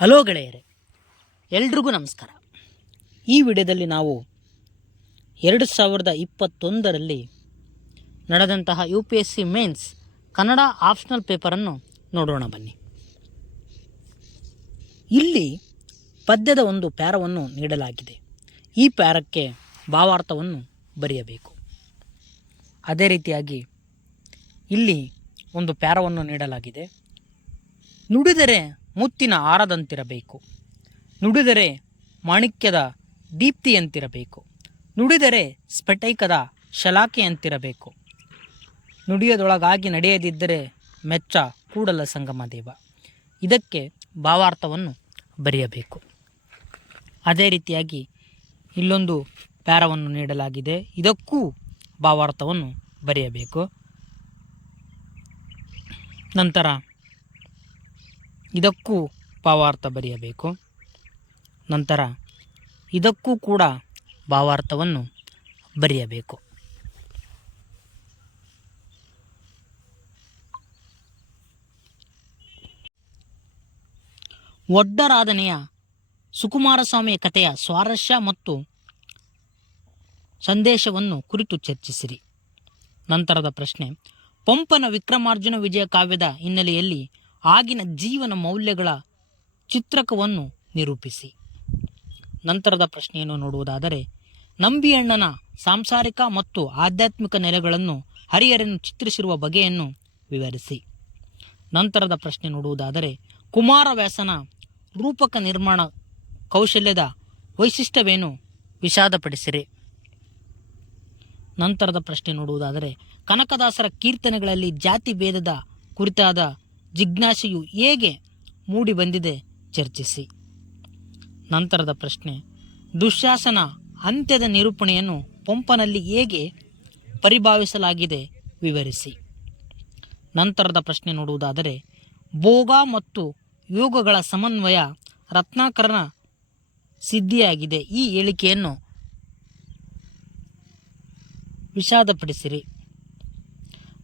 Hello ಗೆಳೆಯರೆ, ಎಲ್ರಿಗೂ ನಮಸ್ಕಾರ. ಈ ವಿಡಿಯೋದಲ್ಲಿ ನಾವು 2021ರಲ್ಲಿ ನಡೆದಂತಹ UPSC ಮೇನ್ಸ್ ಕನ್ನಡ ಆಪ್ಷನಲ್ ಪೇಪರನ್ನು ನೋಡೋಣ ಬನ್ನಿ. ಇಲ್ಲಿ ಪದ್ಯದ ಒಂದು ಪ್ಯಾರವನ್ನು ನೀಡಲಾಗಿದೆ. ಈ ಪ್ಯಾರಕ್ಕೆ ಭಾವಾರ್ಥವನ್ನು ಬರೆಯಬೇಕು. ಅದೇ ರೀತಿಯಾಗಿ ಇಲ್ಲಿ ಒಂದು ಪ್ಯಾರವನ್ನು ನೀಡಲಾಗಿದೆ. ನುಡಿದರೆ ಮುತ್ತಿನ ಹಾರದಂತಿರಬೇಕು, ನುಡಿದರೆ ಮಾಣಿಕ್ಯದ ದೀಪ್ತಿಯಂತಿರಬೇಕು, ನುಡಿದರೆ ಸ್ಫಟಿಕದ ಶಲಾಕೆಯಂತಿರಬೇಕು, ನುಡಿಯದೊಳಗಾಗಿ ನಡೆಯದಿದ್ದರೆ ಮೆಚ್ಚ ಕೂಡಲ ಸಂಗಮ ದೇವ. ಇದಕ್ಕೆ ಭಾವಾರ್ಥವನ್ನು ಬರೆಯಬೇಕು. ಅದೇ ರೀತಿಯಾಗಿ ಇಲ್ಲೊಂದು ಪ್ಯಾರವನ್ನು ನೀಡಲಾಗಿದೆ. ಇದಕ್ಕೂ ಭಾವಾರ್ಥವನ್ನು ಬರೆಯಬೇಕು. ನಂತರ ಇದಕ್ಕೂ ಭಾವಾರ್ಥ ಬರೆಯಬೇಕು. ನಂತರ ಇದಕ್ಕೂ ಕೂಡ ಭಾವಾರ್ಥವನ್ನು ಬರೆಯಬೇಕು. ಒಡ್ಡರಾಧನೆಯ ಸುಕುಮಾರಸ್ವಾಮಿಯ ಕಥೆಯ ಸ್ವಾರಸ್ಯ ಮತ್ತು ಸಂದೇಶವನ್ನು ಕುರಿತು ಚರ್ಚಿಸಿರಿ. ನಂತರದ ಪ್ರಶ್ನೆ, ಪಂಪನ ವಿಕ್ರಮಾರ್ಜುನ ವಿಜಯ ಕಾವ್ಯದ ಹಿನ್ನೆಲೆಯಲ್ಲಿ ಆಗಿನ ಜೀವನ ಮೌಲ್ಯಗಳ ಚಿತ್ರಕವನ್ನು ನಿರೂಪಿಸಿ. ನಂತರದ ಪ್ರಶ್ನೆಯನ್ನು ನೋಡುವುದಾದರೆ, ನಂಬಿಯಣ್ಣನ ಸಾಂಸಾರಿಕ ಮತ್ತು ಆಧ್ಯಾತ್ಮಿಕ ನೆಲೆಗಳನ್ನು ಹರಿಹರನು ಚಿತ್ರಿಸಿರುವ ಬಗೆಯನ್ನು ವಿವರಿಸಿ. ನಂತರದ ಪ್ರಶ್ನೆ ನೋಡುವುದಾದರೆ, ಕುಮಾರವ್ಯಾಸನ ರೂಪಕ ನಿರ್ಮಾಣ ಕೌಶಲ್ಯದ ವೈಶಿಷ್ಟ್ಯವೇನು ವಿಷಾದಪಡಿಸಿರಿ. ನಂತರದ ಪ್ರಶ್ನೆ ನೋಡುವುದಾದರೆ, ಕನಕದಾಸರ ಕೀರ್ತನೆಗಳಲ್ಲಿ ಜಾತಿ ಭೇದದ ಕುರಿತಾದ ಜಿಜ್ಞಾಸೆಯು ಹೇಗೆ ಮೂಡಿ ಬಂದಿದೆ ಚರ್ಚಿಸಿ. ನಂತರದ ಪ್ರಶ್ನೆ, ದುಶ್ಯಾಸನ ಅಂತ್ಯದ ನಿರೂಪಣೆಯನ್ನು ಪಂಪನಲ್ಲಿ ಹೇಗೆ ಪರಿಭಾವಿಸಲಾಗಿದೆ ವಿವರಿಸಿ. ನಂತರದ ಪ್ರಶ್ನೆ ನೋಡುವುದಾದರೆ, ಭೋಗ ಮತ್ತು ಯೋಗಗಳ ಸಮನ್ವಯ ರತ್ನಾಕರನ ಸಿದ್ಧಿಯಾಗಿದೆ. ಈ ಹೇಳಿಕೆಯನ್ನು ವಿಷಾದಪಡಿಸಿರಿ.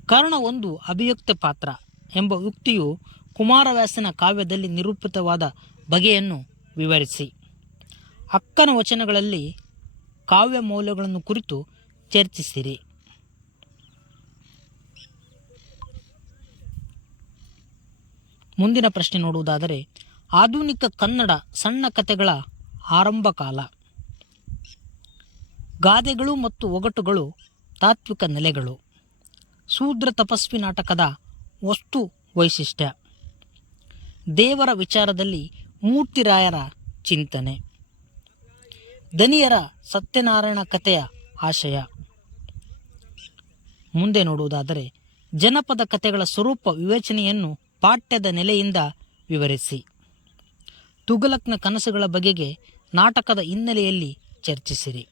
ಕರ್ಣ ಒಂದು ಅಭಿಯುಕ್ತ ಪಾತ್ರ ಎಂಬ ಯುಕ್ತಿಯು ಕುಮಾರವ್ಯಾಸನ ಕಾವ್ಯದಲ್ಲಿ ನಿರೂಪಿತವಾದ ಬಗೆಯನ್ನು ವಿವರಿಸಿ. ಅಕ್ಕನ ವಚನಗಳಲ್ಲಿ ಕಾವ್ಯ ಮೌಲ್ಯಗಳನ್ನು ಕುರಿತು ಚರ್ಚಿಸಿರಿ. ಮುಂದಿನ ಪ್ರಶ್ನೆ ನೋಡುವುದಾದರೆ, ಆಧುನಿಕ ಕನ್ನಡ ಸಣ್ಣ ಕಥೆಗಳ ಆರಂಭ ಕಾಲ, ಗಾದೆಗಳು ಮತ್ತು ಒಗಟುಗಳು ತಾತ್ವಿಕ ನೆಲೆಗಳು, ಶೂದ್ರ ತಪಸ್ವಿ ನಾಟಕದ ವಸ್ತು ವೈಶಿಷ್ಟ್ಯ, ದೇವರ ವಿಚಾರದಲ್ಲಿ ಮೂರ್ತಿರಾಯರ ಚಿಂತನೆ, ದನಿಯರ ಸತ್ಯನಾರಾಯಣ ಕಥೆಯ ಆಶಯ. ಮುಂದೆ ನೋಡುವುದಾದರೆ, ಜನಪದ ಕಥೆಗಳ ಸ್ವರೂಪ ವಿವೇಚನೆಯನ್ನು ಪಾಠ್ಯದ ನೆಲೆಯಿಂದ ವಿವರಿಸಿ. ತುಘಲಕ್ನ ಕನಸುಗಳ ಬಗೆಗೆ ನಾಟಕದ ಹಿನ್ನೆಲೆಯಲ್ಲಿ ಚರ್ಚಿಸಿರಿ.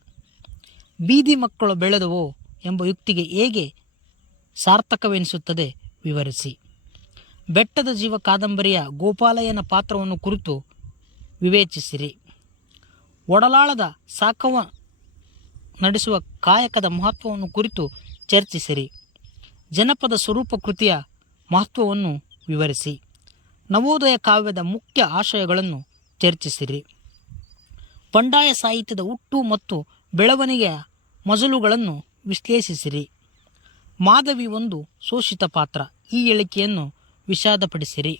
ಬೀದಿ ಮಕ್ಕಳು ಬೆಳೆದವೋ ಎಂಬ ಯುಕ್ತಿಗೆ ಹೇಗೆ ಸಾರ್ಥಕವೆನಿಸುತ್ತದೆ ವಿವರಿಸಿ. ಬೆಟ್ಟದ ಜೀವ ಕಾದಂಬರಿಯ ಗೋಪಾಲಯ್ಯನ ಪಾತ್ರವನ್ನು ಕುರಿತು ವಿವೇಚಿಸಿರಿ. ಒಡಲಾಳದ ಸಾಕವ ನಡೆಸುವ ಕಾಯಕದ ಮಹತ್ವವನ್ನು ಕುರಿತು ಚರ್ಚಿಸಿರಿ. ಜನಪದ ಸ್ವರೂಪ ಕೃತಿಯ ಮಹತ್ವವನ್ನು ವಿವರಿಸಿ. ನವೋದಯ ಕಾವ್ಯದ ಮುಖ್ಯ ಆಶಯಗಳನ್ನು ಚರ್ಚಿಸಿರಿ. ಬಂಡಾಯ ಸಾಹಿತ್ಯದ ಹುಟ್ಟು ಮತ್ತು ಬೆಳವಣಿಗೆಯ ಮಜಲುಗಳನ್ನು ವಿಶ್ಲೇಷಿಸಿರಿ. ಮಾಧವಿ ಒಂದು ಶೋಷಿತ ಪಾತ್ರ. ಈ ಹೇಳಿಕೆಯನ್ನು ವಿಷಾದಪಡಿಸಿರಿ.